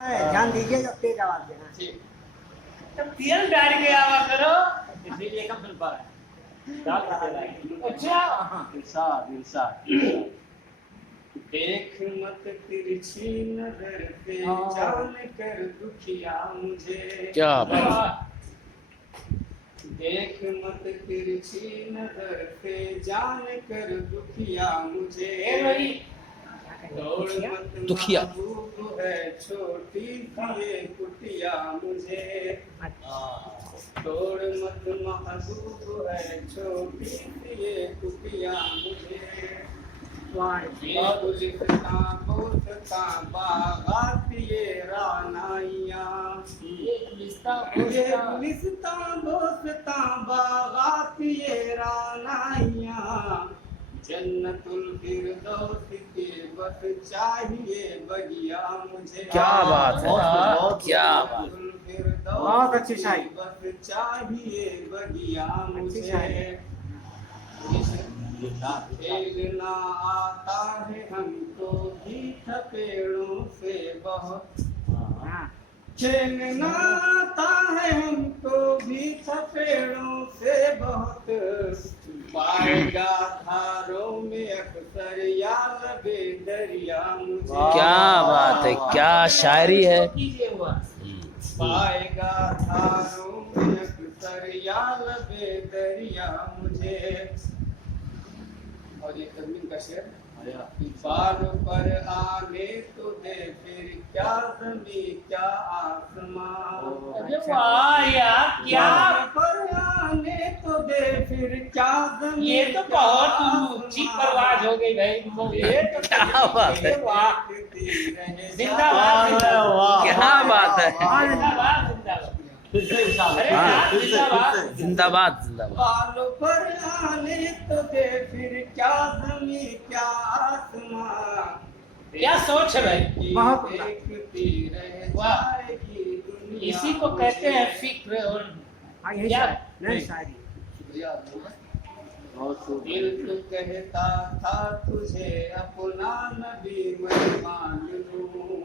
ध्यान दीजिए जब तेज आवाज देना। ठीक, तब तेल डाल के आवा करो, इसीलिए कम सुन पा रहे हैं। अच्छा, इरशाद इरशाद इरशाद। देख मत तिरछी नजर पे जान कर दुखिया मुझे। क्या बात। देख मत तिरछी नजर पे जान कर दुखिया मुझे। दौड़ मत दुखिया। महबूब है छोटी सी ये कुटिया मुझे। दौड़ मत महबूब है छोटी सी ये कुटिया मुझे। लिखता बोलता बागात ये रानाइया। लिखता बोलता बागात ये रानाइया। जन्नतुल फिरदौस के बस चाहिए बगिया मुझे। क्या बात है, क्या बात। बहुत अच्छी शायरी। बस चाहिए बगिया मुझे। खेलना आता है हमको भी थपेड़ों से बहुत। खेलना आता है हमको भी थपेड़ों से बहुत। पाएगा धारों में अक्सर या लबे दरिया मुझे। क्या बात है, क्या शायरी है। पाएगा धारों में अक्सर या लबे दरिया मुझे। और ये तस्मीन का शेर। बार पर आने तो दे फिर क्या जमी क्या आसमां। अरे वाह यार, क्या पर आने तो दे फिर क्या जमी। ये तो बहुत ऊंची परवाज हो गई भाई। ये तो क्या बात है। वाह जिंदाबाद जिंदाबाद। क्या बात है। जिंदाबाद जिंदाबाद। अरे यार, जिंदाबाद जिंदाबाद जिंदाबाद। बालों पर आने तो दे फिर क्या जमी क्या आसमां। क्या सोच है भाई। बहुत देखती रह जाएगी दुनिया। इसी को कहते हैं फिक्र। और क्या नहीं शायरी। शुक्रिया। दिल तो कहता था तुझे अपना नबी मैं मान लूं।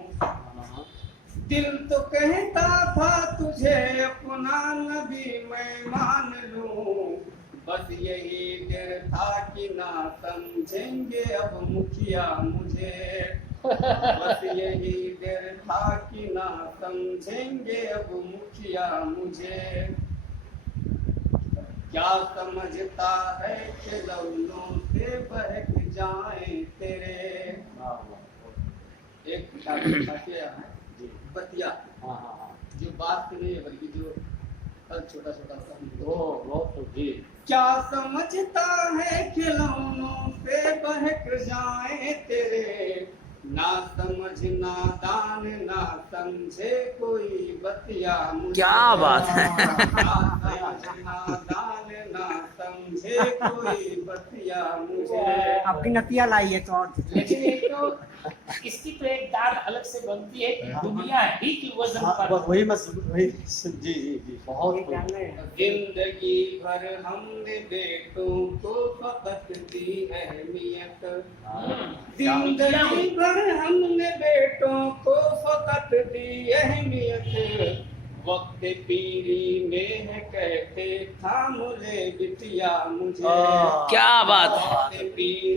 दिल तो कहता था तुझे अपना नबी मैं मान लूं। बस यही डर था कि ना समझेंगे अब मुखिया मुझे। बस यही डर था कि ना समझेंगे अब मुखिया मुझे। क्या समझता है कि लौलों से बहक जाए तेरे। एक है बतिया। जो बात से नहीं है बल्कि जो छोटा छोटा होता। क्या समझता है खिलौनों से बहक जाए तेरे। ना समझ ना दान ना समझे कोई बतिया मुझे। क्या बात है। ना समझ ना दान ना समझे कोई बतिया मुझे। आपकी नतिया लाई है तो और। लेकिन एक तो इसकी तो एक दाल अलग से बनती है। दुनिया ही की वजन पर वही जी जी जी बहुत। जिंदगी भर हमने बेटों को फकत दी अहमियत। जिंदगी भर हमने बेटों को फकत दी अहमियत। वक्त पीरी में है कहते थाम ले बिटिया मुझे। क्या बात है। वक्त पीरी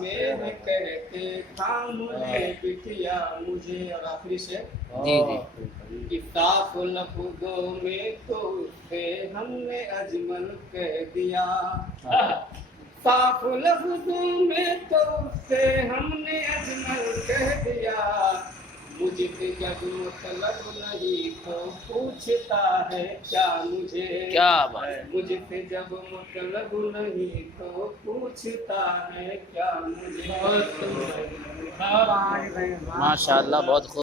में है कहते थाम ले बिटिया मुझे। और आखिरी से जी जी। साफ लफ्जों में तो उससे हमने अजमल कह दिया। साफ लफ्जों में तो उससे हमने अजमल कह दिया। मुझसे जब मतलब नहीं तो पूछता है क्या मुझे। क्या बात है। मुझसे जब मतलब नहीं तो पूछता है क्या मुझे। माशाअल्लाह, बहुत खूब।